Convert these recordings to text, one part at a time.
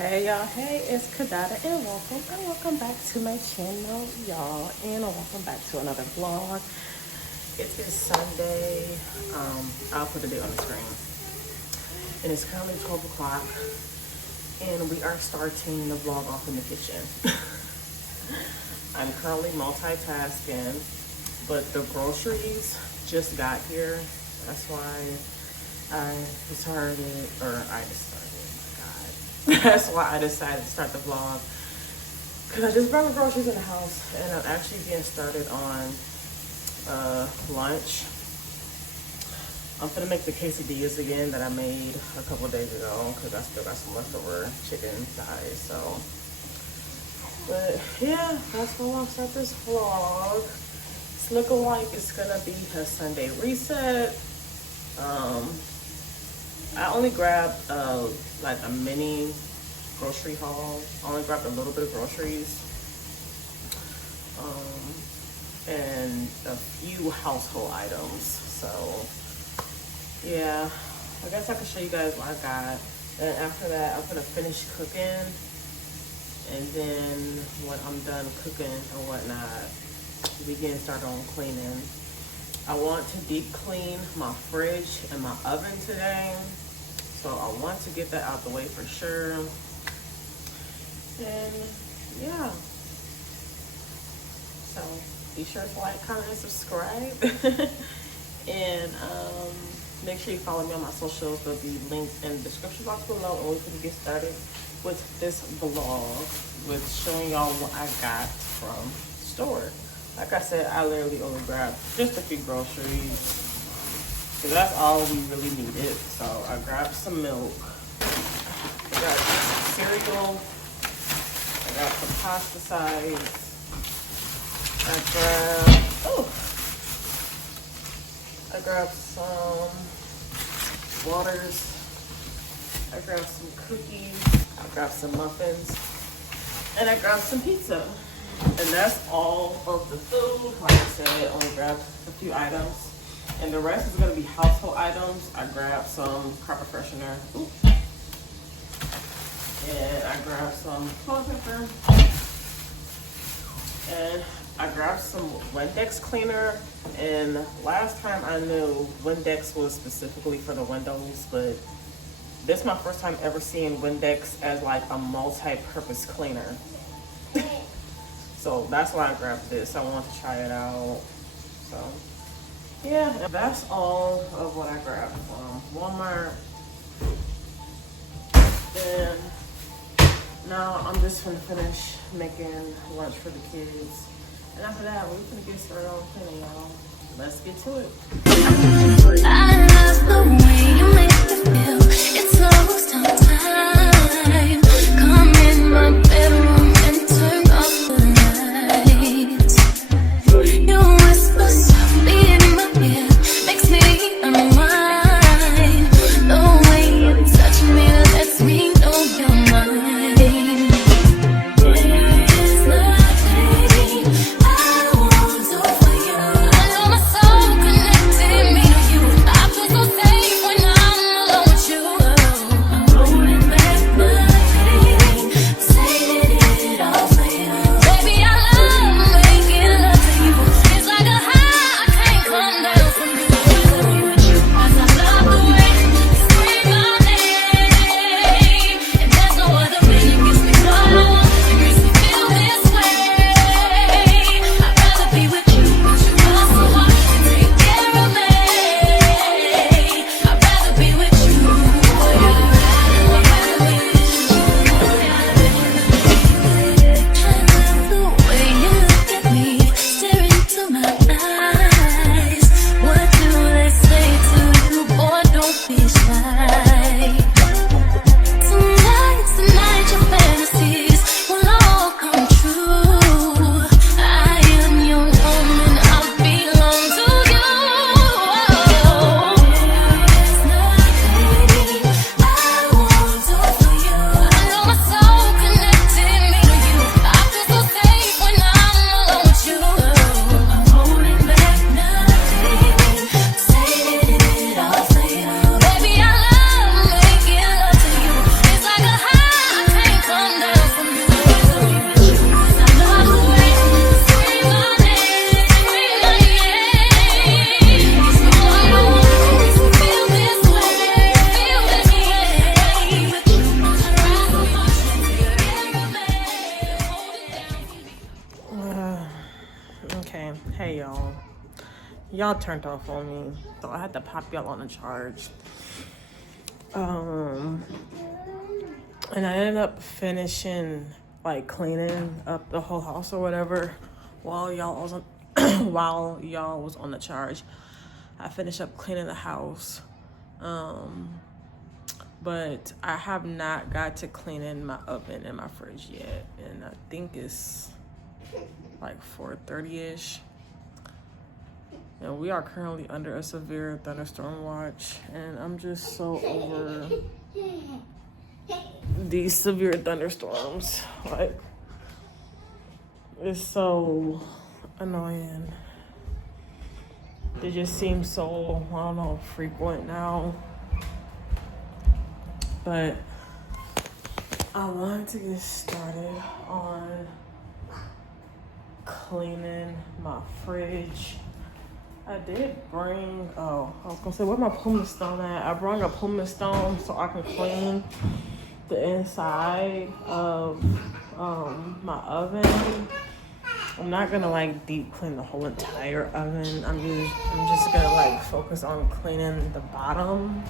Hey y'all, hey, it's Kidadag and welcome back to my channel, y'all, and welcome back to another vlog. It is Sunday. I'll put the day on the screen. And it's currently 12 o'clock and we are starting the vlog off in the kitchen. I'm currently multitasking, but the groceries just got here. That's why that's why I decided to start the vlog, because I just brought the groceries in the house and I'm actually getting started on lunch. I'm gonna make the quesadillas again that I made a couple of days ago because I still got some leftover chicken thighs. So, but yeah, that's why I'll start this vlog. It's looking like it's gonna be a Sunday reset. I only grabbed like a mini grocery haul. I only grabbed a little bit of groceries and a few household items. So yeah, I guess I can show you guys what I got. And after that, I'm gonna finish cooking, and then when I'm done cooking and whatnot, we get started on cleaning. I want to deep clean my fridge and my oven today. So I want to get that out the way for sure. And yeah. So be sure to like, comment, and subscribe. And make sure you follow me on my socials. They'll be linked in the description box below. And we can get started with this vlog with showing y'all what I got from the store. Like I said, I literally only grabbed just a few groceries, because that's all we really needed. So I grabbed some milk, I got some cereal, I got some pasta sides, I grabbed some waters, I grabbed some cookies, I grabbed some muffins, and I grabbed some pizza. And that's all of the food. Like I said, I only grabbed a few items. And the rest is going to be household items. I grabbed some carpet freshener. Oops. And I grabbed some toilet paper. And I grabbed some Windex cleaner. And last time I knew Windex was specifically for the windows, but this is my first time ever seeing Windex as like a multi-purpose cleaner. So that's why I grabbed this. I want to try it out. So yeah, that's all of what I grabbed from Walmart. And now I'm just gonna finish making lunch for the kids. And after that, we're gonna get started on cleaning, y'all. Let's get to it. I love the way you make me feel. It's almost time. Come in my bedroom and turn off the lights. You whisper softly in my ear, makes me unwind. The way you touch me lets me know you're mine. There's nothing I won't do for you. I know my soul connected me to you. I Okay, hey y'all. Y'all turned off on me, so I had to pop y'all on the charge. And I ended up finishing, like, cleaning up the whole house or whatever while y'all was on the charge. I finished up cleaning the house, but I have not got to cleaning my oven and my fridge yet, and I think it's like 4:30ish. And we are currently under a severe thunderstorm watch, and I'm just so over these severe thunderstorms. Like, it's so annoying. They just seem so, I don't know, frequent now. But I wanted to get started on cleaning my fridge. I did bring, I was gonna say, where my pumice stone at? I brought a pumice stone so I can clean the inside of my oven. I'm not gonna like deep clean the whole entire oven. I'm just gonna like focus on cleaning the bottom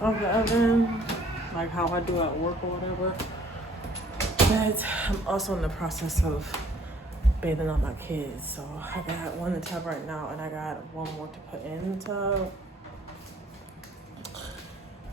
of the oven, like how I do at work or whatever. But I'm also in the process of bathing on my kids, so I got one in the tub right now, and I got one more to put in the tub.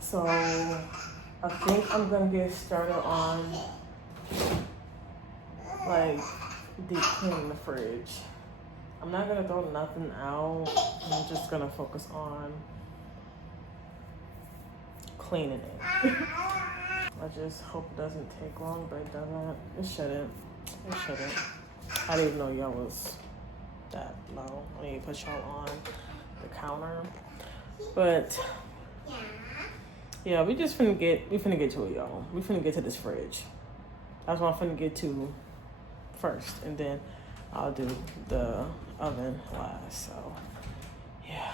So I think I'm gonna get started on like deep cleaning the fridge. I'm not gonna throw nothing out. I'm just gonna focus on cleaning it. I just hope it doesn't take long, but it doesn't. It shouldn't. It shouldn't. I didn't know y'all was that low. I need to put y'all on the counter. But yeah, we finna get to it, y'all. We finna get to this fridge. That's what I'm finna get to first, and then I'll do the oven last. So yeah.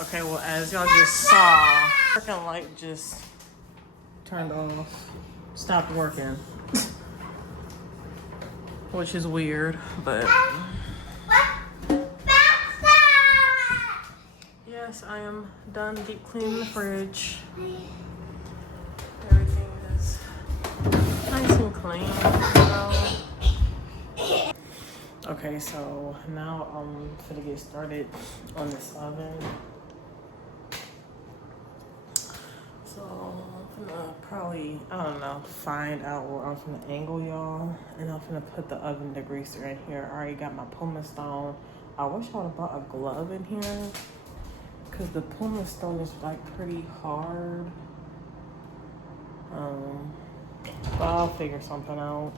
Okay, well, as y'all just saw, the freaking light just turned off, stopped working, which is weird, but yes, I am done deep cleaning the fridge. Everything is nice and clean. Okay, so now I'm gonna get started on this oven. So I'm gonna probably, I don't know, find out where I'm gonna angle y'all, and I'm gonna put the oven degreaser in here. I already got my pumice stone. I wish I would have brought a glove in here, because the pumice stone is like pretty hard. But I'll figure something out.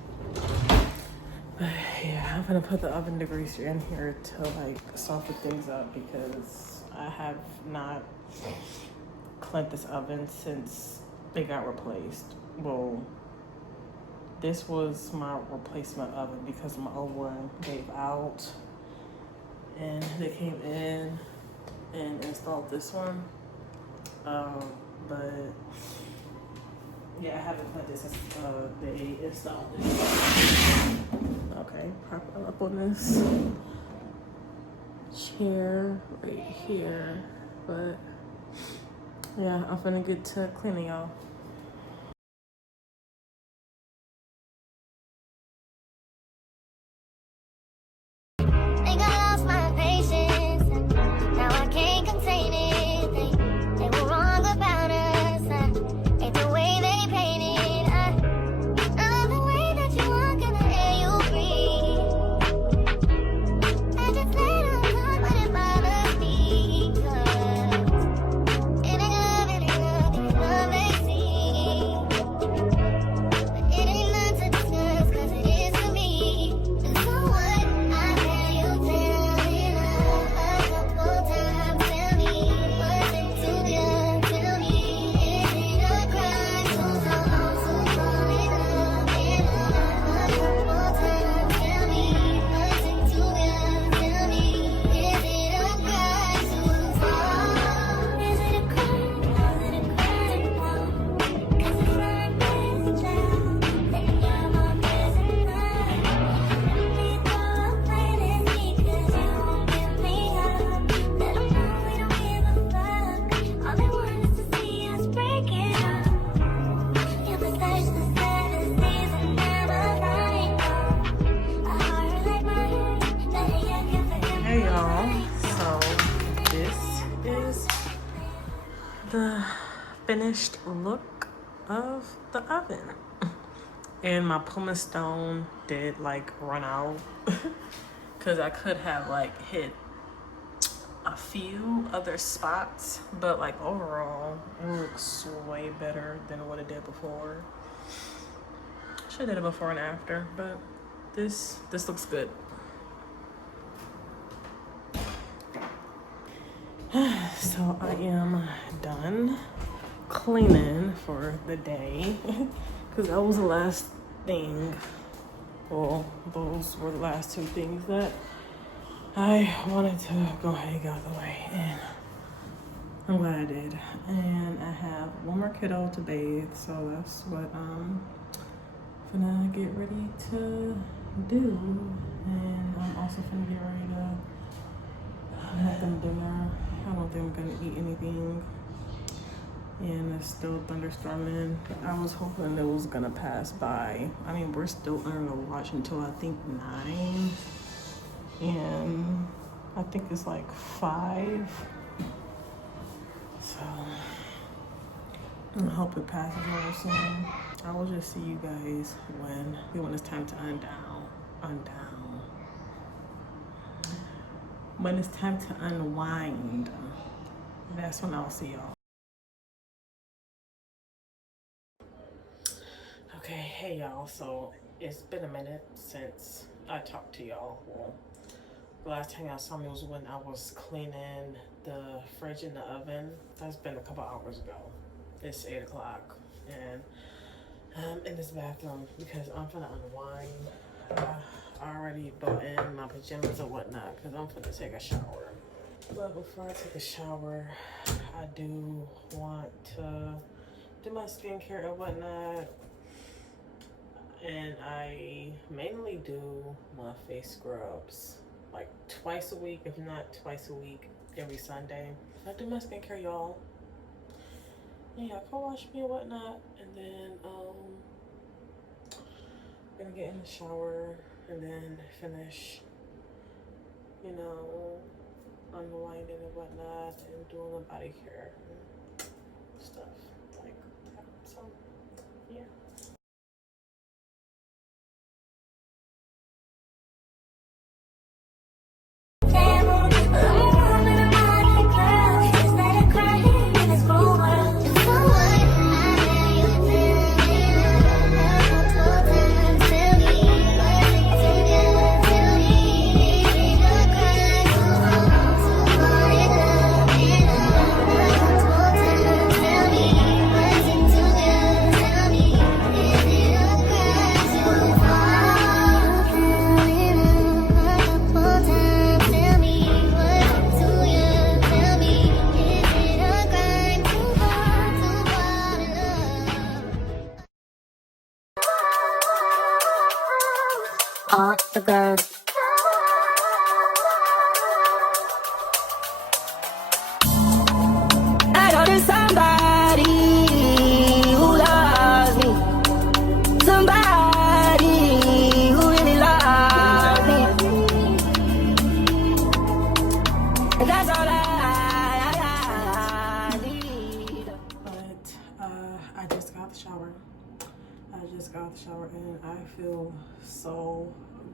But yeah, I'm gonna put the oven degreaser in here to like soften things up because I have not cleaned this oven since it got replaced. Well, this was my replacement oven because my old one gave out, and they came in and installed this one. But yeah, I haven't put this since they installed it. Okay, prop up on this chair right here. But yeah, I'm gonna get to cleaning, y'all. The finished look of the oven, and my pumice stone did like run out because I could have like hit a few other spots, but like overall it looks way better than what it did before. Should have did it before and after, but this looks good. So I am done cleaning for the day because that was the last thing. Well, those were the last two things that I wanted to go ahead and get out of the way, and I'm glad I did. And I have one more kiddo to bathe, so that's what I'm gonna get ready to do. And I'm also gonna get ready to have them dinner. I don't think I'm gonna eat anything, and it's still thunderstorming. I was hoping it was gonna pass by. I mean, we're still under the watch until I think 9, and I think it's like 5. So I hope it passes real soon. I will just see you guys when it's time to when it's time to unwind. That's when I'll see y'all. Okay, hey y'all, so it's been a minute since I talked to y'all. Well, the last time y'all saw me was when I was cleaning the fridge and the oven. That's been a couple hours ago. It's 8 o'clock, and I'm in this bathroom because I'm gonna unwind. I already brought in my pajamas or whatnot because I'm gonna take a shower. But before I take a shower, I do want to do my skincare and whatnot. And I mainly do my face scrubs like twice a week, if not twice a week, every Sunday. I do my skincare, y'all. Yeah, co-wash me and whatnot, and then gonna get in the shower and then finish, you know, unwinding and whatnot and doing the body care and stuff like that. So yeah.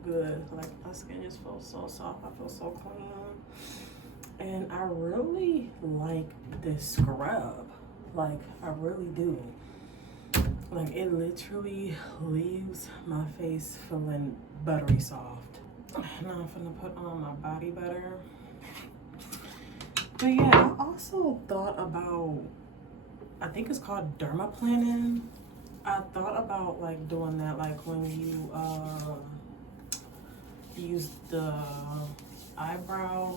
good. Like my skin just feels so soft. I feel so clean. And I really like this scrub. Like I really do. Like it literally leaves my face feeling buttery soft. Now I'm gonna put on my body butter. But yeah, I also thought about, I think it's called dermaplaning. I thought about like doing that, like when you use the eyebrow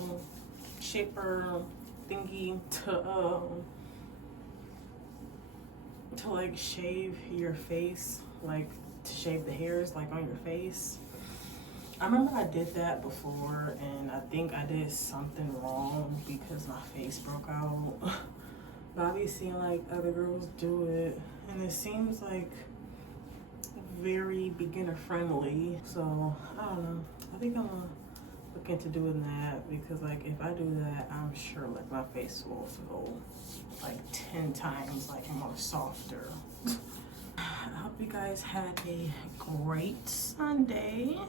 shaper thingy to like shave your face, like to shave the hairs like on your face. I remember I did that before and I think I did something wrong because my face broke out. But I've been seeing like other girls do it and it seems like very beginner friendly. So I don't know. I think I'm gonna look into doing that because like if I do that, I'm sure like my face will feel like 10 times like more softer. I hope you guys had a great Sunday.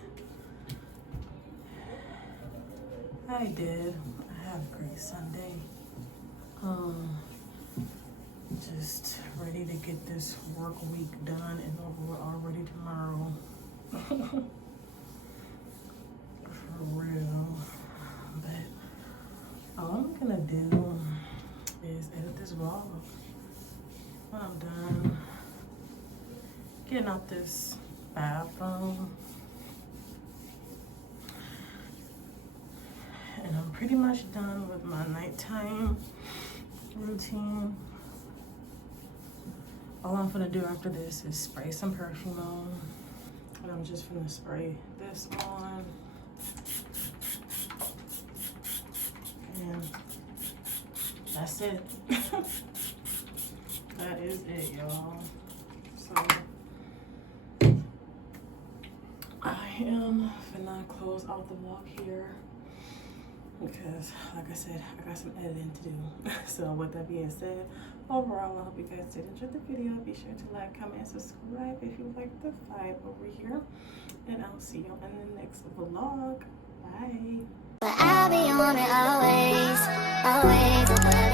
I did. I had a great Sunday. Just ready to get this work week done and over with already tomorrow. For real. But all I'm gonna do is edit this vlog when I'm done getting out this bathroom. And I'm pretty much done with my nighttime routine. All I'm gonna do after this is spray some perfume on. And I'm just gonna spray this on. And that's it. That is it, y'all. So I am gonna close out the vlog here because, like I said, I got some editing to do. So with that being said, overall, I hope you guys did enjoy the video. Be sure to like, comment, and subscribe if you like the vibe over here. And I'll see you in the next vlog. Bye. But I'll be on it always, always.